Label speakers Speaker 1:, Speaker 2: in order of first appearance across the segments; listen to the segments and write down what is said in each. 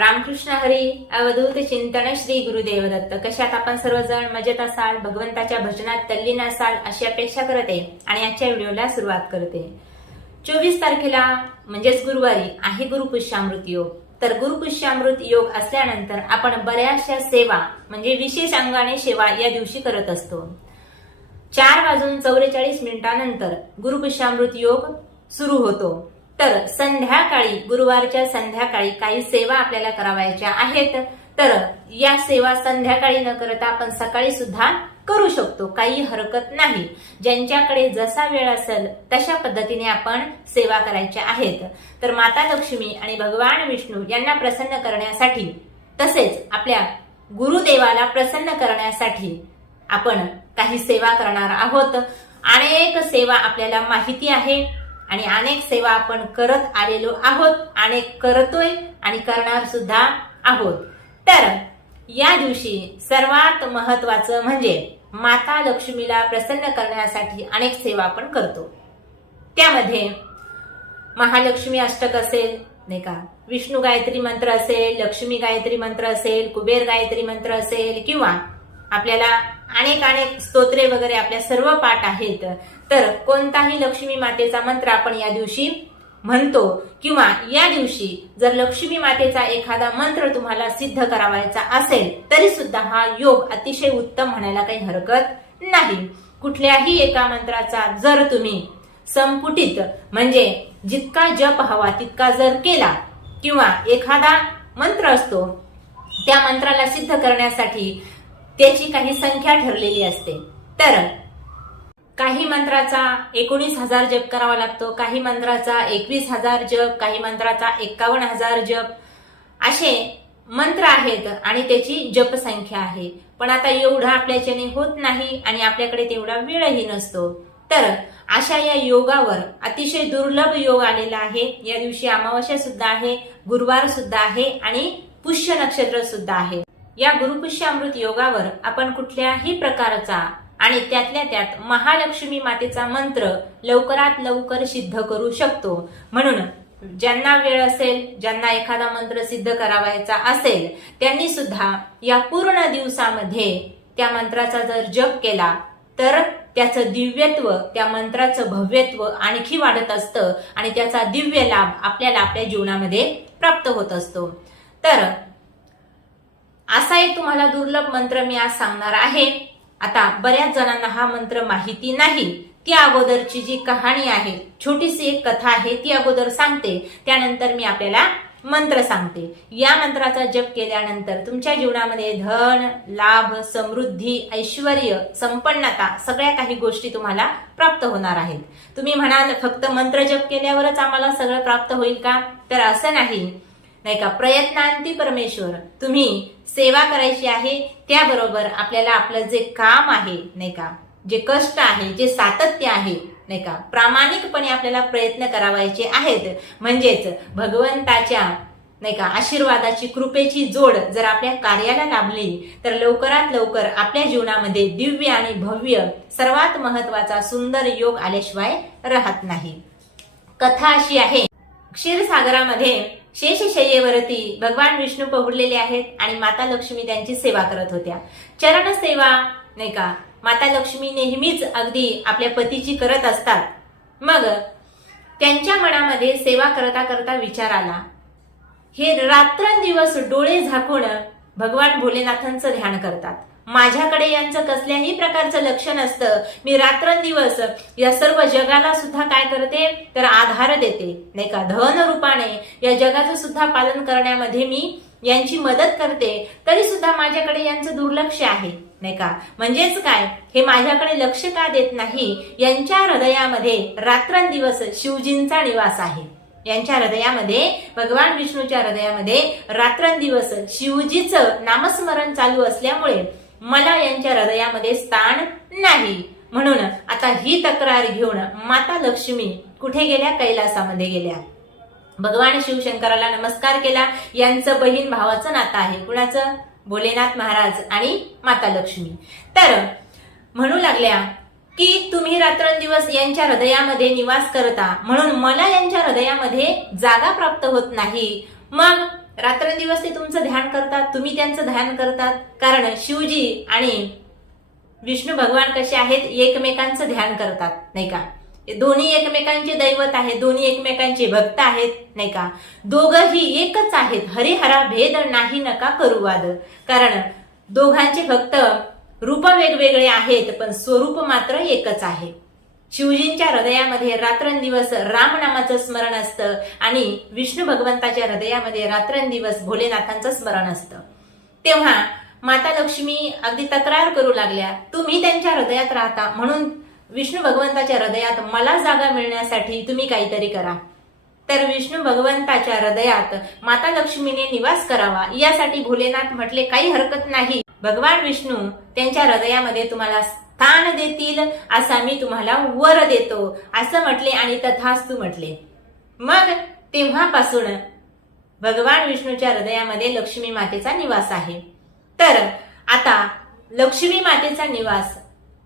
Speaker 1: रामकृष्ण हरी अवधूत चिंतन श्री गुरुदेव दत्त. कशात आपण सर्वजण मजेत असाल भगवंताच्या भजनात तल्लीन असाल अशी अपेक्षा करते आणि आजच्या व्हिडिओला सुरुवात करते. चोवीस तारखेला म्हणजेच गुरुवारी आहे गुरुपुष्यामृत योग. तर गुरुपुष्यामृत योग असल्यानंतर आपण बऱ्याचशा सेवा म्हणजे विशेष अंगाने सेवा या दिवशी करत असतो. चार वाजून चौवेचाळीस मिनिटानंतर गुरुपुष्यामृत योग सुरू होतो. तर संध्याकाळी गुरुवारच्या संध्याकाळी काही सेवा आपल्याला करावायच्या आहेत. तर या सेवा संध्याकाळी न करता आपण सकाळी सुद्धा करू शकतो. काही हरकत नाही. ज्यांच्याकडे जसा वेळ असेल तशा पद्धतीने आपण सेवा करायच्या आहेत. तर माता लक्ष्मी आणि भगवान विष्णू यांना प्रसन्न करण्यासाठी तसेच आपल्या गुरुदेवाला प्रसन्न करण्यासाठी आपण काही सेवा करणार आहोत. अनेक सेवा आपल्याला माहिती आहे. आणि अनेक सेवा आपण करत आलेलो आहोत अनेक करतोय आणि करणार सुद्धा आहोत. तर या दिवशी सर्वात महत्वाचं म्हणजे माता लक्ष्मीला प्रसन्न करण्यासाठी अनेक सेवा आपण करतो. त्यामध्ये महालक्ष्मी अष्टक असेल नाही का? विष्णू गायत्री मंत्र असेल लक्ष्मी गायत्री मंत्र असेल कुबेर गायत्री मंत्र असेल किंवा आपल्याला अनेक अनेक स्तोत्रे वगैरे आपल्या सर्व पाठ आहेत. तर कोणताही लक्ष्मी मातेचा मंत्र आपण या दिवशी म्हणतो किंवा या दिवशी जर लक्ष्मी मातेचा एखादा मंत्र तुम्हाला सिद्ध करावायचा असेल तरी सुद्धा हा योग अतिशय उत्तम म्हणायला काही हरकत नाही. कुठल्याही एका मंत्राचा जर तुम्ही संपुटित म्हणजे जितका जप हवा तितका जर केला किंवा एखादा मंत्र असतो त्या मंत्राला सिद्ध करण्यासाठी त्याची काही संख्या ठरलेली असते. तर काही मंत्राचा एकोणीस हजार जप करावा लागतो काही मंत्राचा एकवीस हजार जप काही मंत्राचा एक्कावन्न हजार जप. असे मंत्र आहेत आणि त्याची जप संख्या आहे. पण आता एवढं आपल्याच्याने होत नाही आणि आपल्याकडे तेवढा वेळही नसतो. तर अशा या योगावर अतिशय दुर्लभ योग आलेला आहे. या दिवशी अमावस्या सुद्धा आहे गुरुवार सुद्धा आहे आणि पुष्य नक्षत्र सुद्धा आहे. या गुरुपुष्यामृत योगावर आपण कुठल्याही प्रकारचा आणि त्यातल्या त्यात महालक्ष्मी मातेचा मंत्र लवकरात लवकर सिद्ध करू शकतो. म्हणून ज्यांना वेळ असेल ज्यांना एखादा मंत्र सिद्ध करावायचा असेल त्यांनी सुद्धा या पूर्ण दिवसामध्ये त्या मंत्राचा जर जप केला तर त्याचं दिव्यत्व त्या मंत्राचं भव्यत्व आणखी वाढत असतं आणि त्याचा दिव्य लाभ आपल्याला आपल्या जीवनामध्ये प्राप्त होत असतो. तर असा एक तुम्हाला दुर्लभ मंत्र मी आज सांगणार आहे. आता बऱ्याच जणांना हा मंत्र माहिती नाही. ती अगोदरची जी कहाणी आहे छोटीशी एक कथा आहे ती अगोदर सांगते. त्यानंतर मी आपल्याला मंत्र सांगते. या मंत्राचा जप केल्यानंतर तुमच्या जीवनामध्ये धन लाभ समृद्धी ऐश्वर संपन्नता सगळ्या काही गोष्टी तुम्हाला प्राप्त होणार आहेत. तुम्ही म्हणाल फक्त मंत्र जप केल्यावरच आम्हाला सगळं प्राप्त होईल का? तर असं नाही. नाही का? प्रयत्नांती परमेश्वर तुम्ही सेवा करायची आहे त्याबरोबर आपल्याला आपलं जे काम आहे नाही का? जे कष्ट आहे जे सातत्य आहे नाही का? प्रामाणिकपणे आपल्याला प्रयत्न करावायचे आहेत. म्हणजेच भगवंताच्या नाही का आशीर्वादाची कृपेची जोड जर आपल्या कार्याला लाभली तर लवकरात लवकर आपल्या जीवनामध्ये दिव्य आणि भव्य सर्वात महत्त्वाचा सुंदर योग आल्याशिवाय राहत नाही. कथा अशी आहे क्षीरसागरामध्ये शेषशय्येवरती भगवान विष्णू पहुडलेले आहेत आणि माता लक्ष्मी त्यांची सेवा करत होत्या. चरण सेवा नाही का? माता लक्ष्मी नेहमीच अगदी आपल्या पतीची करत असतात. मग त्यांच्या मनामध्ये सेवा करता करता विचार आला. हे रात्रंदिवस डोळे झाकून भगवान भोलेनाथांचं ध्यान करतात. माझ्याकडे यांचं कसल्याही प्रकारचं लक्ष नसतं. मी रात्रंदिवस या सर्व जगाला सुद्धा काय करते? तर आधार देते. नाही का? धन रूपाने या जगाचं सुद्धा पालन करण्यामध्ये मी यांची मदत करते. तरी सुद्धा माझ्याकडे यांचं दुर्लक्ष आहे. नाही का? म्हणजेच काय? हे माझ्याकडे लक्ष का देत नाही? यांच्या हृदयामध्ये रात्रंदिवस शिवजींचा निवास आहे. यांच्या हृदयामध्ये भगवान विष्णूच्या हृदयामध्ये रात्रंदिवस शिवजीचं नामस्मरण चालू असल्यामुळे मला यांच्या हृदयामध्ये स्थान नाही. म्हणून आता ही तक्रार घेऊन माता लक्ष्मी कुठे गेल्या? कैलासामध्ये गेल्या. भगवान शिवशंकराला नमस्कार केला. यांचं बहीण भावाचं नातं आहे. कुणाचं? भोलेनाथ महाराज आणि माता लक्ष्मी. तर म्हणू लागल्या की तुम्ही रात्रंदिवस यांच्या हृदयामध्ये निवास करता. म्हणून मला यांच्या हृदयामध्ये जागा प्राप्त होत नाही. मग रात्रंदिवस ते तुमचं ध्यान करतात तुम्ही त्यांचं ध्यान करतात. कारण शिवजी आणि विष्णू भगवान कसे आहेत? एकमेकांचं ध्यान करतात नाही का? दोन्ही एकमेकांचे दैवत आहेत दोन्ही एकमेकांचे भक्त आहेत नाही का? दोघंही एकच आहेत. हरिहरा भेद नाही नका करू वाद. कारण दोघांचे फक्त रूप वेगवेगळे आहेत पण स्वरूप मात्र एकच आहे. शिवजींच्या हृदयामध्ये रात्रंदिवस रामनामाचं स्मरण असतं आणि विष्णू भगवंताच्या हृदयामध्ये रात्रंदिवस भोलेनाथांचं स्मरण असतं. तेव्हा माता लक्ष्मी अगदी तक्रार करू लागल्या तुम्ही त्यांच्या हृदयात राहता म्हणून विष्णू भगवंताच्या हृदयात मला जागा मिळण्यासाठी तुम्ही काहीतरी करा. तर विष्णू भगवंताच्या हृदयात माता लक्ष्मीने निवास करावा यासाठी भोलेनाथ म्हटले काही हरकत नाही. भगवान विष्णू त्यांच्या हृदयामध्ये तुम्हाला स्थान देतील असा मी तुम्हाला वर देतो. असं म्हटले आणि तथास्तू म्हटले. मग तेव्हापासून भगवान विष्णूच्या हृदयामध्ये लक्ष्मी मातेचा निवास आहे. तर आता लक्ष्मी मातेचा निवास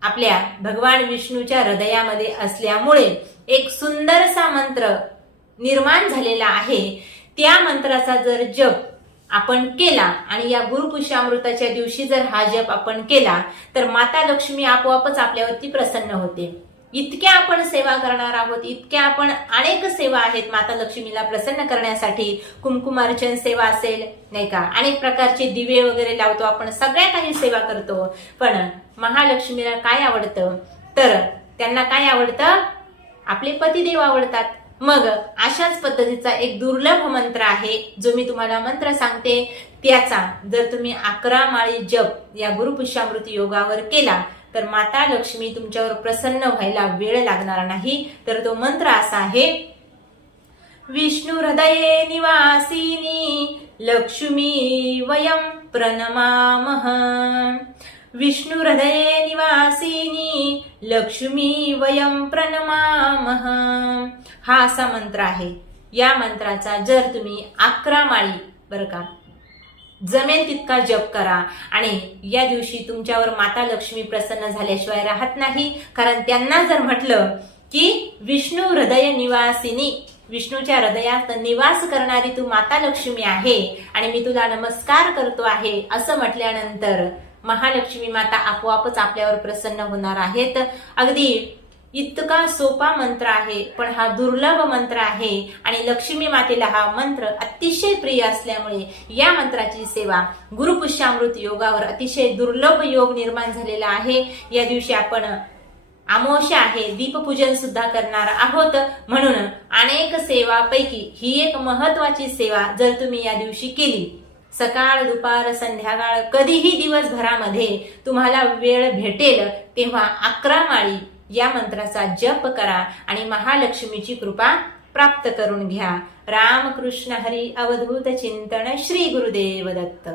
Speaker 1: आपल्या भगवान विष्णूच्या हृदयामध्ये असल्यामुळे एक सुंदरसा मंत्र निर्माण झालेला आहे. त्या मंत्राचा जर जप आपण केला आणि या गुरुपुष्यामृताच्या दिवशी जर हा जप आपण केला तर माता लक्ष्मी आपोआपच आपल्यावरती प्रसन्न होते. इतक्या आपण सेवा करणार आहोत इतक्या आपण अनेक सेवा आहेत माता लक्ष्मीला प्रसन्न करण्यासाठी. कुंकुमार्चन सेवा असेल नाही का? अनेक प्रकारचे दिवे वगैरे लावतो आपण सगळ्या काही सेवा करतो. पण महालक्ष्मीला काय आवडतं? तर त्यांना काय आवडतं? आपले पतिदेव आवडतात. मग अशाच पद्धतीचा एक दुर्लभ मंत्र आहे जो मी तुम्हाला मंत्र सांगते. त्याचा जर तुम्ही अकरा माळी जप या गुरुपुष्यामृत योगावर केला तर माता लक्ष्मी तुमच्यावर प्रसन्न व्हायला वेळ लागणार नाही. तर तो मंत्र असा आहे विष्णू हृदये निवासिनी लक्ष्मी वयं प्रणमामह विष्णु हृदय निवासिनी लक्ष्मी वयं प्रणमामः. हा असा मंत्र आहे. या मंत्राचा जर तुम्ही अकरा माळी बरं का जमेल तितका जप करा आणि या दिवशी तुमच्यावर माता लक्ष्मी प्रसन्न झाल्याशिवाय राहत नाही. कारण त्यांना जर म्हटलं की विष्णू हृदय निवासिनी विष्णूच्या हृदयात निवास करणारी तू माता लक्ष्मी आहे आणि मी तुला नमस्कार करतो आहे असं म्हटल्यानंतर महालक्ष्मी माता आपोआपच आपल्यावर प्रसन्न होणार आहेत. अगदी इतका सोपा मंत्र आहे पण हा दुर्लभ मंत्र आहे आणि लक्ष्मी मातेला हा मंत्र अतिशय प्रिय असल्यामुळे या मंत्राची सेवा गुरुपुष्यामृत योगावर अतिशय दुर्लभ योग निर्माण झालेला आहे. या दिवशी आपण आमोशा आहे दीपपूजन सुद्धा करणार आहोत. म्हणून अनेक सेवापैकी ही एक महत्वाची सेवा जर तुम्ही या दिवशी केली सकाळ दुपार संध्याकाळ कधीही दिवसभरामध्ये तुम्हाला वेळ भेटेल तेव्हा अकरा माळी या मंत्राचा जप करा आणि महालक्ष्मीची कृपा प्राप्त करून घ्या. रामकृष्ण हरी अवधूत चिंतन श्री गुरुदेव दत्त.